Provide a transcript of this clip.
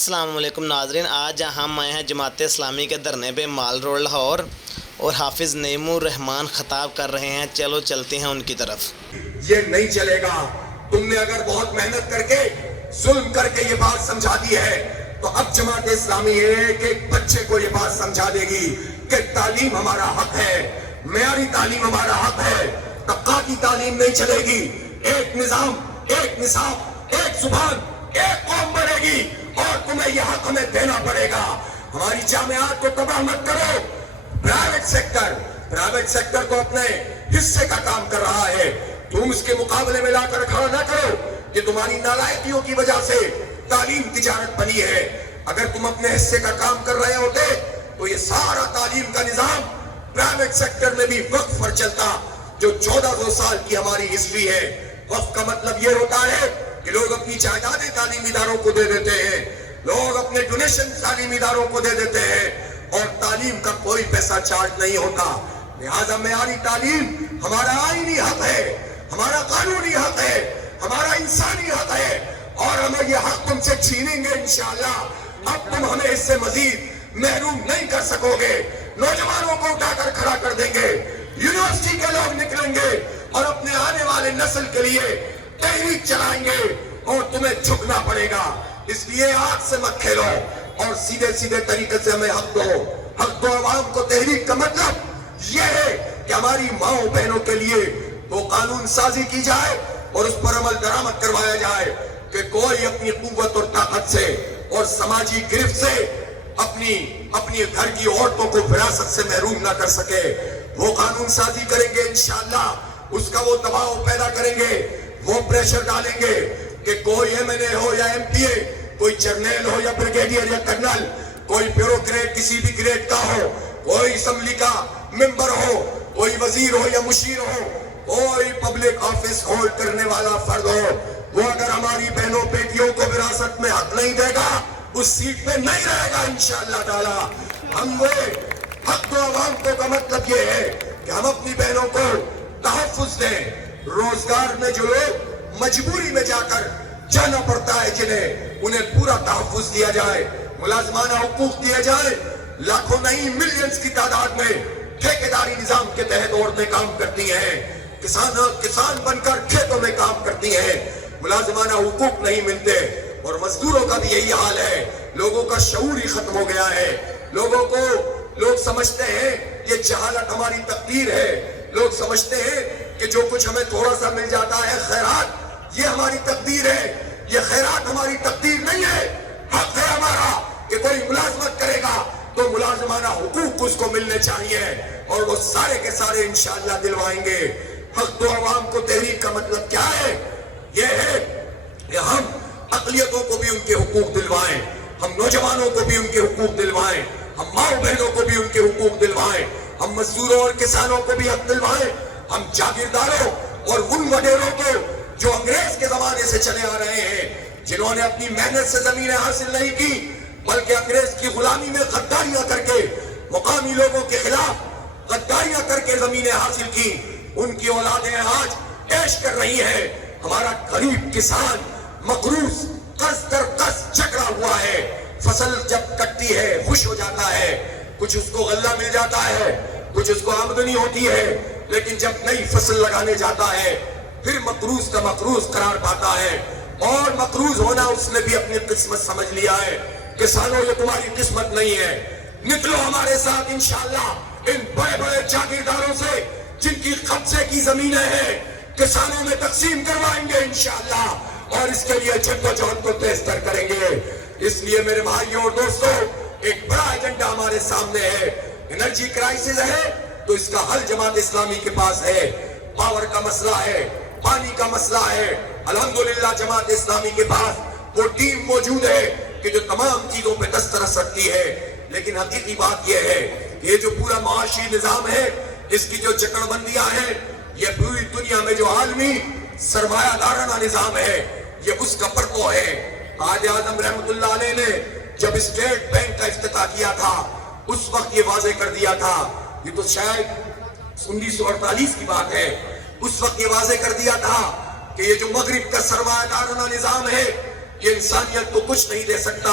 السلام علیکم ناظرین، آج ہم آئے ہیں جماعت اسلامی کے دھرنے پہ مال روڈ لاہور، اور حافظ نعیم الرحمان خطاب کر رہے ہیں۔ چلو چلتے ہیں ان کی طرف۔ یہ نہیں چلے گا۔ تم نے اگر بہت محنت کر کے ظلم کر کے یہ بات سمجھا دی ہے تو اب جماعت اسلامی ایک ایک بچے کو یہ بات سمجھا دے گی کہ تعلیم ہمارا حق ہے، معیاری تعلیم ہمارا حق ہے، طبقاتی تعلیم نہیں چلے گی۔ ایک نظام، ایک نصاب، ایک زبان، ایک قوم بنے گی، اور تمہیں یہ حق ہمیں دینا پڑے گا۔ ہماری جامعات کو تباہ مت کرو۔ پرائیویٹ سیکٹر کو اپنے حصے کا کام کر رہا ہے، تم اس کے مقابلے میں لا کر کھڑا نہ کرو کہ تمہاری نالائقیوں کی وجہ سے تعلیم تجارت بنی ہے۔ اگر تم اپنے حصے کا کام کر رہے ہوتے تو یہ سارا تعلیم کا نظام پرائیویٹ سیکٹر میں بھی وقف پر چلتا، جو 1400 سال کی ہماری ہسٹری ہے۔ وقف کا مطلب یہ ہوتا ہے کہ لوگ اپنی جائیدادیں تعلیمی اداروں کو دے دیتے ہیں، لوگ اپنے ڈونیشن تعلیمی اداروں کو دے دیتے ہیں، اور تعلیم کا کوئی پیسہ چارج نہیں ہوتا۔ لہذا معیاری تعلیم ہمارا آئینی حق ہے، ہمارا قانونی حق ہے، ہمارا انسانی حق ہے، اور ہمیں یہ حق تم سے چھینیں گے انشاءاللہ۔ اب تم ہمیں اس سے مزید محروم نہیں کر سکو گے۔ نوجوانوں کو اٹھا کر کھڑا کر دیں گے، یونیورسٹی کے لوگ نکلیں گے اور اپنے آنے والے نسل کے لیے تحریک چلائیں گے، اور تمہیں جھکنا پڑے گا۔ اس لیے آگ سے مت کھیلو، اور سیدھے سیدھے طریقے سے ہمیں حق دو۔ حق دو عوام کو۔ تحریک کا مطلب یہ ہے کہ ہماری ماؤں بہنوں کے لیے وہ قانون سازی کی جائے اور اس پر عمل درآمد کروایا جائے کہ کوئی اپنی قوت اور طاقت سے اور سماجی گرفت سے اپنی گھر کی عورتوں کو وراثت سے محروم نہ کر سکے۔ وہ قانون سازی کریں گے انشاءاللہ، اس کا وہ دباؤ پیدا کریں گے، وہ پریشر ڈالیں گے کہ کوئی ایم این اے ہو یا ایم پی اے، کوئی جرنیل ہو یا بریگیڈیئر یا کرنل، کوئی بیوروکریٹ کسی بھی گریڈ کا ہو، کوئی اسمبلی کا ممبر ہو، کوئی وزیر ہو یا مشیر ہو، کوئی پبلک آفس ہولڈ کرنے والا فرد ہو، وہ اگر ہماری بہنوں بیٹیوں کو وراثت میں حق نہیں دے گا، اس سیٹ پہ نہیں رہے گا انشاءاللہ تعالی۔ ہم وہ حق دو عوام کو کا مطلب یہ ہے کہ ہم اپنی بہنوں کو تحفظ دیں۔ روزگار میں جو لوگ مجبوری میں جا کر جانا پڑتا ہے انہیں پورا تحفظ دیا جائے، ملازمانہ حقوق دیے جائے۔ لاکھوں نہیں ملینز کی تعداد میں ٹھیکیداری نظام کے تحت عورتیں کام کرتی ہیں، کسان بن کر کھیتوں میں کام کرتی ہیں، ملازمانہ حقوق نہیں ملتے، اور مزدوروں کا بھی یہی حال ہے۔ لوگوں کا شعور ہی ختم ہو گیا ہے۔ لوگ سمجھتے ہیں یہ جہالت ہماری تقدیر ہے، لوگ سمجھتے ہیں کہ جو کچھ ہمیں تھوڑا سا مل جاتا ہے خیرات، یہ ہماری تقدیر ہے۔ یہ خیرات ہماری تقدیر نہیں ہے۔ حق ہے ہمارا کہ کوئی ملازمت کرے گا تو ملازمانہ حقوق اس کو ملنے چاہیے، اور وہ سارے کے سارے انشاءاللہ دلوائیں گے۔ حق دو عوام کو تحریک کا مطلب کیا ہے؟ یہ ہے کہ ہم اقلیتوں کو بھی ان کے حقوق دلوائیں، ہم نوجوانوں کو بھی ان کے حقوق دلوائیں، ہم ماؤں بہنوں کو بھی ان کے حقوق دلوائیں، ہم مزدوروں اور کسانوں کو بھی حق دلوائیں، ہم جاگیرداروں اور ان وڈیروں کو جو انگریز کے زمانے سے چلے آ رہے ہیں، جنہوں نے اپنی محنت سے زمینیں حاصل نہیں کی بلکہ انگریز کی غلامی میں غداریاں کر کے مقامی لوگوں کے خلاف غداریاں کر کے زمینیں حاصل کی، ان کی اولادیں آج عیش کر رہی ہیں۔ ہمارا غریب کسان مقروض قرض در قرض جکڑا ہوا ہے، فصل جب کٹتی ہے خوش ہو جاتا ہے، کچھ اس کو غلہ مل جاتا ہے، کچھ اس کو آمدنی ہوتی ہے، لیکن جب نئی فصل لگانے جاتا ہے پھر مقروض کا مقروض قرار پاتا ہے، اور مقروض ہونا اس نے بھی اپنی قسمت سمجھ لیا ہے۔ کسانوں یہ تمہاری قسمت نہیں ہے، نکلو ہمارے ساتھ انشاءاللہ ان بڑے بڑے جاگیرداروں سے جن کی قبضے کی زمینیں ہیں، کسانوں میں تقسیم کروائیں گے انشاءاللہ، اور اس کے لیے جد و جہد کو تیز تر کریں گے۔ اس لیے میرے بھائیوں اور دوستوں، ایک بڑا ایجنڈا ہمارے سامنے ہے۔ انرجی کرائسس ہے تو اس کا حل جماعت اسلامی کے پاس ہے۔ پاور کا مسئلہ ہے، پانی کا مسئلہ ہے، الحمدللہ جماعت اسلامی کے پاس وہ ٹیم موجود ہے کہ جو تمام چیزوں پہ دسترس رکھتی ہے۔ لیکن حقیقی بات یہ ہے کہ یہ جو پورا معاشی نظام ہے، اس کی جو چکر بندیاں ہیں، یہ پوری دنیا میں جو عالمی سرمایہ دارانہ نظام ہے، یہ اس کا پرتو ہے۔ قائد اعظم رحمت اللہ علیہ نے جب اسٹیٹ بینک کا افتتاح کیا تھا اس وقت یہ واضح کر دیا تھا، یہ تو شاید 1948 کی بات ہے، اس وقت یہ واضح کر دیا تھا کہ یہ جو مغرب کا سرمایہ دارانہ نظام ہے یہ انسانیت کو کچھ نہیں دے سکتا،